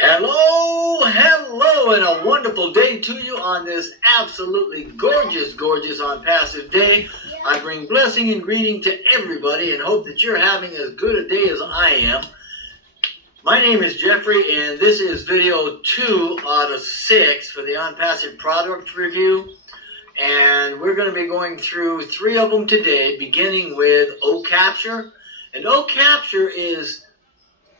Hello, and a wonderful day to you on this absolutely gorgeous on Passive Day. I bring blessing and greeting to everybody and hope that you're having as good a day as I am. My name is Jeffrey, and this is video 2 out of 6 for the On Passive product review. And we're going to be going through 3 of them today, beginning with OCapture. And OCapture is,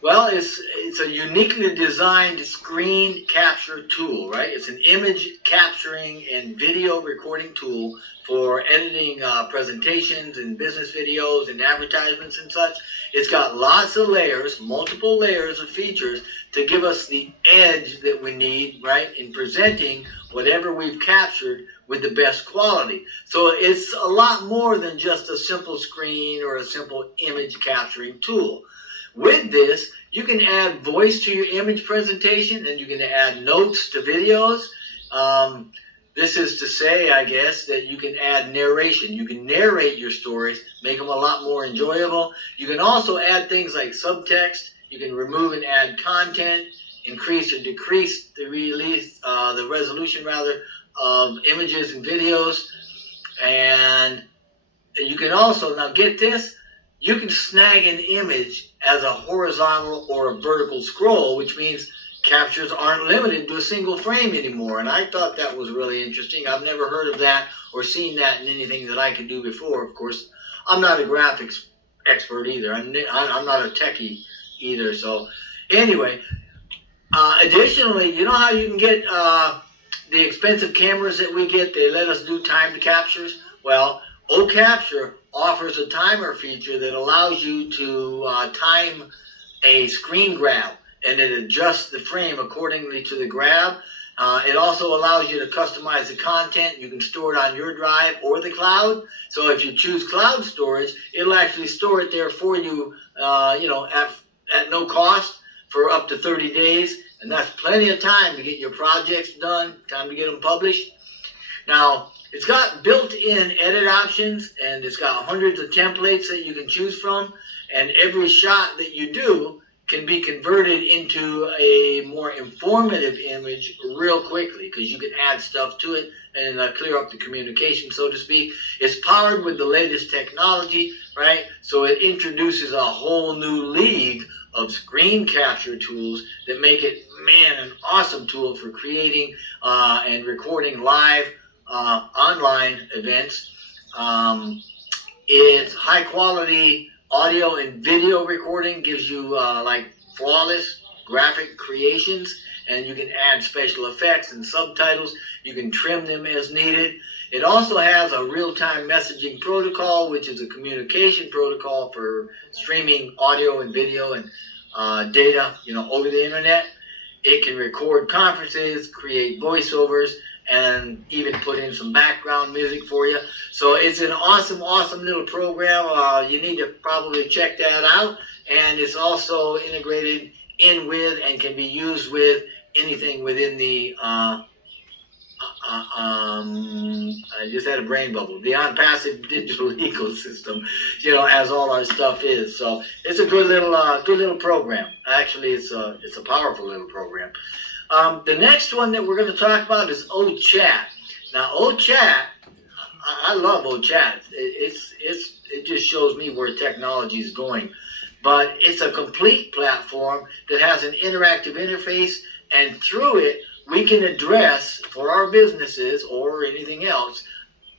well, it's a uniquely designed screen capture tool, right? It's an image capturing and video recording tool for editing presentations and business videos and advertisements and such. It's got lots of layers, multiple layers of features to give us the edge that we need, right, in presenting whatever we've captured with the best quality. So it's a lot more than just a simple screen or a simple image capturing tool. With this, you can add voice to your image presentation, and you can add notes to videos. This is to say, I guess, that you can add narration. You can narrate your stories, make them a lot more enjoyable. You can also add things like subtext. You can remove and add content, increase or decrease the resolution of images and videos. And you can also, now get this, you can snag an image as a horizontal or a vertical scroll, which means captures aren't limited to a single frame anymore. And I thought that was really interesting. I've never heard of that or seen that in anything that I could do before. Of course, I'm not a graphics expert either. I'm not a techie either. So anyway, additionally, you know how you can get the expensive cameras that we get? They let us do timed captures. Well, OCapture offers a timer feature that allows you to time a screen grab, and it adjusts the frame accordingly to the grab. It also allows you to customize the content. You can store it on your drive or the cloud. So if you choose cloud storage, it'll actually store it there for you, at no cost for up to 30 days. And that's plenty of time to get your projects done, time to get them published. Now, it's got built-in edit options, and it's got hundreds of templates that you can choose from, and every shot that you do can be converted into a more informative image real quickly, because you can add stuff to it and clear up the communication, so to speak. It's powered with the latest technology, right? So it introduces a whole new league of screen capture tools that make it, an awesome tool for creating and recording live online events. It's high quality audio and video recording, gives you like flawless graphic creations, and you can add special effects and subtitles. You can trim them as needed. It also has a real-time messaging protocol, which is a communication protocol for streaming audio and video and data, over the internet. It can record conferences, create voiceovers, and even put in some background music for you. So it's an awesome little program. You need to probably check that out. And it's also integrated in with and can be used with anything within the, I just had a brain bubble, the On Passive digital ecosystem, as all our stuff is. So it's a good little program. Actually, it's a powerful little program. The next one that we're going to talk about is OChat. Now, OChat, I love OChat. It just shows me where technology is going. But it's a complete platform that has an interactive interface, and through it, we can address, for our businesses or anything else,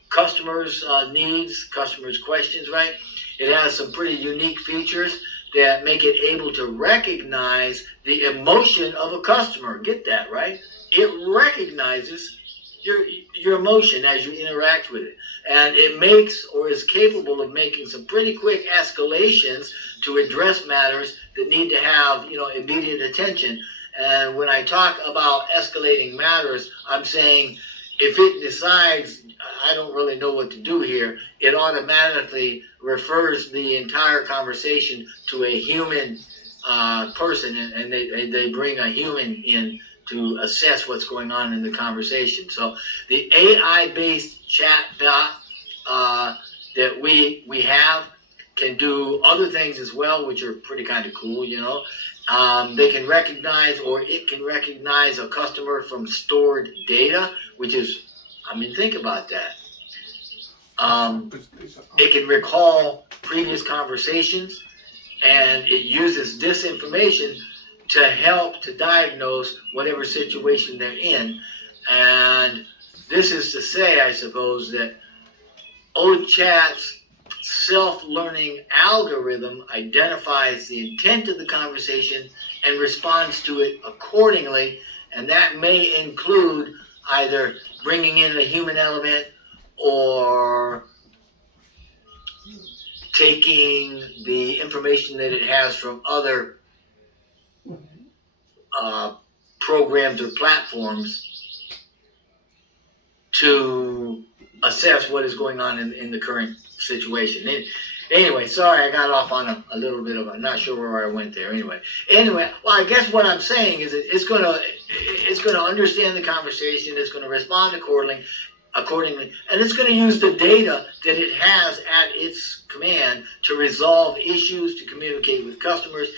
customers' needs, customers' questions, right? It has some pretty unique features that make it able to recognize the emotion of a customer. Get that, right? It recognizes your emotion as you interact with it. And it makes, or is capable of making, some pretty quick escalations to address matters that need to have, immediate attention. And when I talk about escalating matters, I'm saying if it decides, I don't really know what to do here, it automatically refers the entire conversation to a human person, and they bring a human in to assess what's going on in the conversation. So the AI-based chat bot that we have can do other things as well, which are pretty kind of cool, They can recognize, or it can recognize, a customer from stored data, which is, I mean, think about that. It can recall previous conversations, and it uses this information to help to diagnose whatever situation they're in. And this is to say, I suppose, that OChat's self-learning algorithm identifies the intent of the conversation and responds to it accordingly, and that may include either bringing in a human element or taking the information that it has from other programs or platforms to assess what is going on in the current situation. Anyway, sorry, I got off on a little bit of I'm not sure where I went there. Anyway, well, I guess what I'm saying is that it's gonna understand the conversation. It's gonna respond accordingly, and it's going to use the data that it has at its command to resolve issues, to communicate with customers,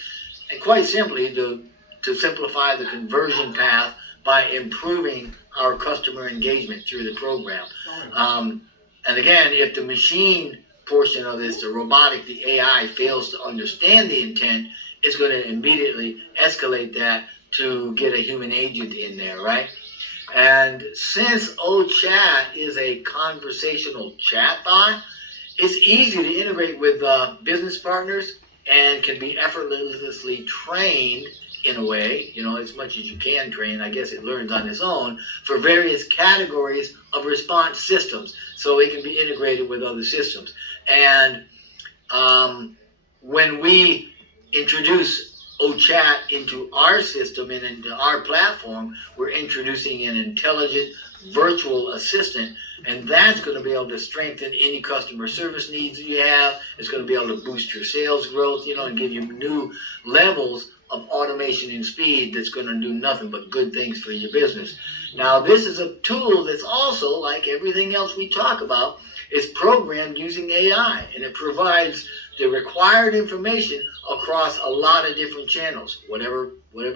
and quite simply to simplify the conversion path by improving our customer engagement through the program. And again, if the machine portion of this, the robotic, the AI, fails to understand the intent, it's going to immediately escalate that to get a human agent in there, right? And since OChat is a conversational chatbot, it's easy to integrate with business partners and can be effortlessly trained in a way, as much as you can train. I guess it learns on its own for various categories of response systems. So it can be integrated with other systems. And when we introduce OChat into our system and into our platform, we're introducing an intelligent virtual assistant, and that's going to be able to strengthen any customer service needs you have. It's going to be able to boost your sales growth, and give you new levels of automation and speed that's going to do nothing but good things for your business. Now, this is a tool that's also, like everything else we talk about, is programmed using AI, and it provides the required information across a lot of different channels, whatever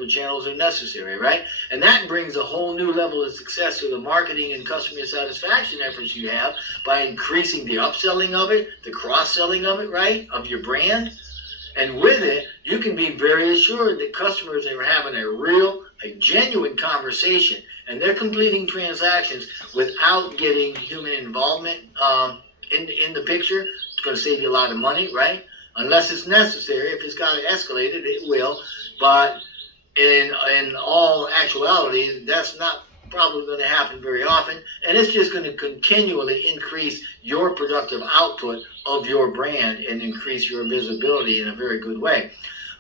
channels are necessary, right? And that brings a whole new level of success to the marketing and customer satisfaction efforts you have by increasing the upselling of it, the cross-selling of it, right, of your brand. And with it, you can be very assured that customers are having a genuine conversation, and they're completing transactions without getting human involvement in the picture. It's going to save you a lot of money, right? Unless it's necessary. If it's got to escalate it, it will. But in all actuality, that's not probably going to happen very often. And it's just going to continually increase your productive output of your brand and increase your visibility in a very good way.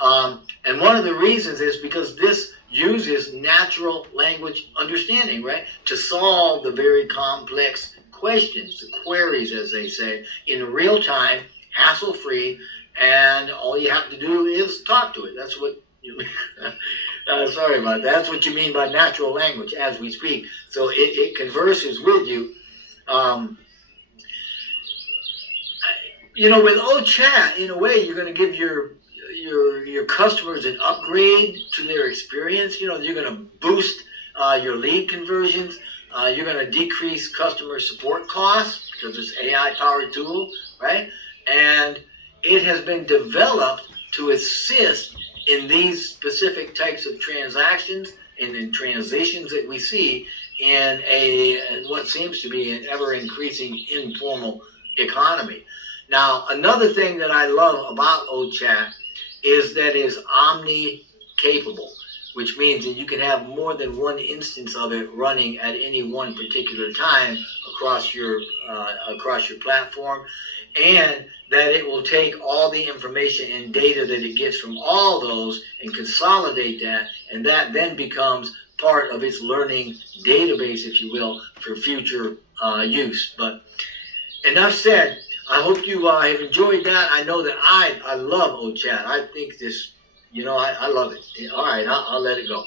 And one of the reasons is because this uses natural language understanding, right, to solve the very complex questions, the queries, as they say, in real time, hassle-free, and all you have to do is talk to it. That's what you sorry about that. That's what you mean by natural language as we speak. So it converses with you. With OChat, in a way, you're going to give your customers an upgrade to their experience. You're going to boost your lead conversions. You're going to decrease customer support costs because it's an AI-powered tool, right? And it has been developed to assist in these specific types of transactions and in transitions that we see in what seems to be an ever-increasing informal economy. Now, another thing that I love about OChat is that it's omni-capable, which means that you can have more than one instance of it running at any one particular time across your platform, and that it will take all the information and data that it gets from all those and consolidate that, and that then becomes part of its learning database, if you will, for future use. But enough said. I hope you have enjoyed that. I know that I love OChat. I think this, I love it. All right, I'll let it go.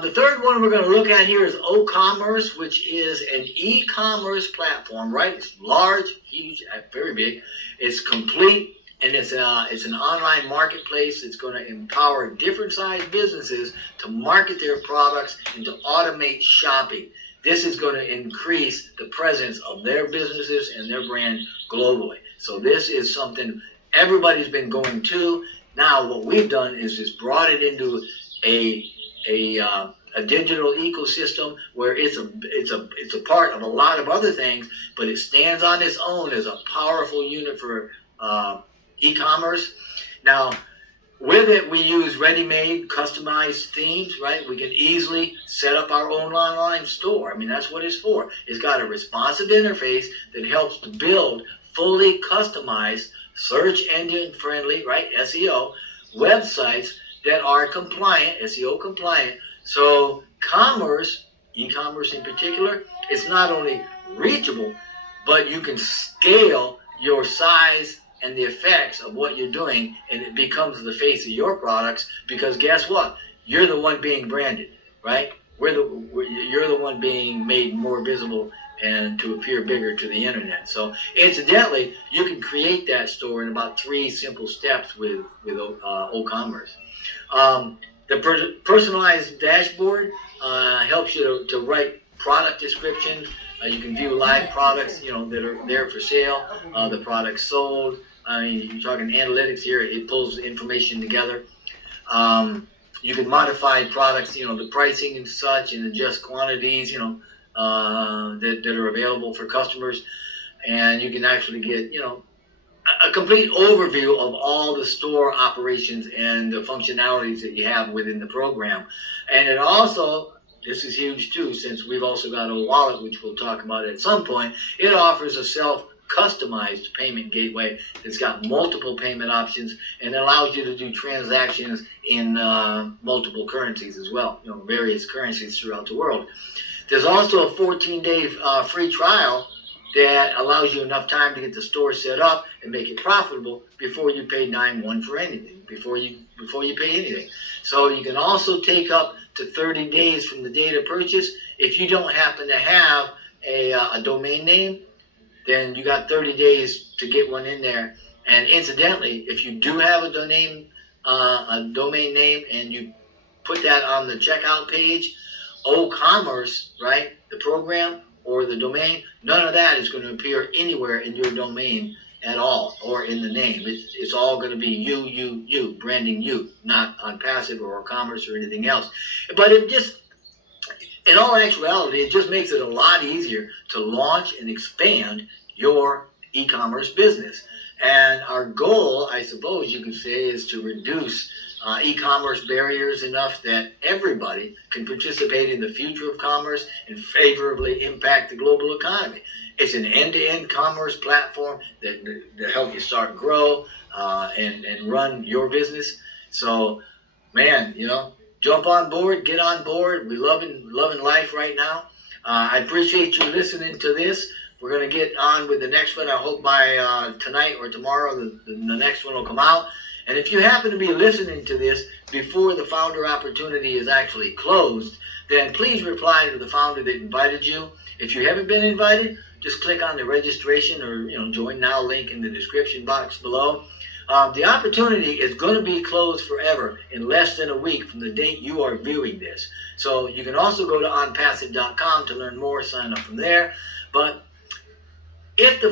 The third one we're going to look at here is OCommerce, which is an e-commerce platform, right? It's large, huge, very big. It's complete, and it's an online marketplace that's going to empower different sized businesses to market their products and to automate shopping. This is going to increase the presence of their businesses and their brand globally. So this is something everybody's been going to. Now what we've done is just brought it into a digital ecosystem where it's a part of a lot of other things, but it stands on its own as a powerful unit for e-commerce. Now, with it, we use ready-made, customized themes, right? We can easily set up our own online store. I mean, that's what it's for. It's got a responsive interface that helps to build fully customized, search engine friendly, right, SEO, websites that are compliant, SEO compliant. So commerce, e-commerce in particular, it's not only reachable, but you can scale your size and the effects of what you're doing, and it becomes the face of your products, because guess what? You're the one being branded, right? You're the one being made more visible and to appear bigger to the internet. So incidentally, you can create that store in about 3 simple steps with OCommerce. The personalized dashboard helps you to write product descriptions. You can view live products, that are there for sale, the products sold. I mean, you're talking analytics here. It pulls information together. You can modify products, the pricing and such, and adjust quantities, that are available for customers. And you can actually get, a complete overview of all the store operations and the functionalities that you have within the program. And it also, this is huge too, since we've also got a wallet, which we'll talk about at some point, it offers a self-customized payment gateway that's got multiple payment options and allows you to do transactions in multiple currencies as well, various currencies throughout the world. There's also a 14-day free trial that allows you enough time to get the store set up and make it profitable before you pay 9-1 for anything, before you pay anything. So you can also take up to 30 days from the date of purchase. If you don't happen to have a domain name, then you got 30 days to get one in there. And incidentally, if you do have a domain name and you put that on the checkout page, OCommerce, right, the program or the domain, none of that is going to appear anywhere in your domain at all, or in the name. It's all going to be you, branding you, not on Passive or Commerce or anything else. But it just, in all actuality, it just makes it a lot easier to launch and expand your e-commerce business. And our goal, I suppose you could say, is to reduce e-commerce barriers enough that everybody can participate in the future of commerce and favorably impact the global economy. It's an end-to-end commerce platform that help you start and grow and run your business. So, man, jump on board, get on board. We're loving life right now. I appreciate you listening to this. We're going to get on with the next one. I hope by tonight or tomorrow the next one will come out. And if you happen to be listening to this before the founder opportunity is actually closed, then please reply to the founder that invited you. If you haven't been invited, just click on the registration or join now link in the description box below. The opportunity is going to be closed forever in less than a week from the date you are viewing this. So you can also go to onpassive.com to learn more, sign up from there. But if the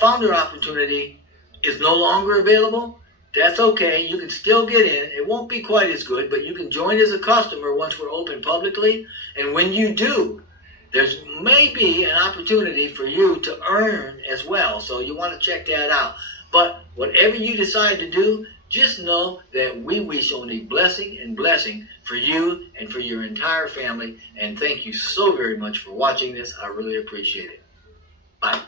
founder opportunity is no longer available, that's okay. You can still get in. It won't be quite as good, but you can join as a customer once we're open publicly. And when you do, there's maybe an opportunity for you to earn as well. So you want to check that out. But whatever you decide to do, just know that we wish only blessing and blessing for you and for your entire family. And thank you so very much for watching this. I really appreciate it. Bye.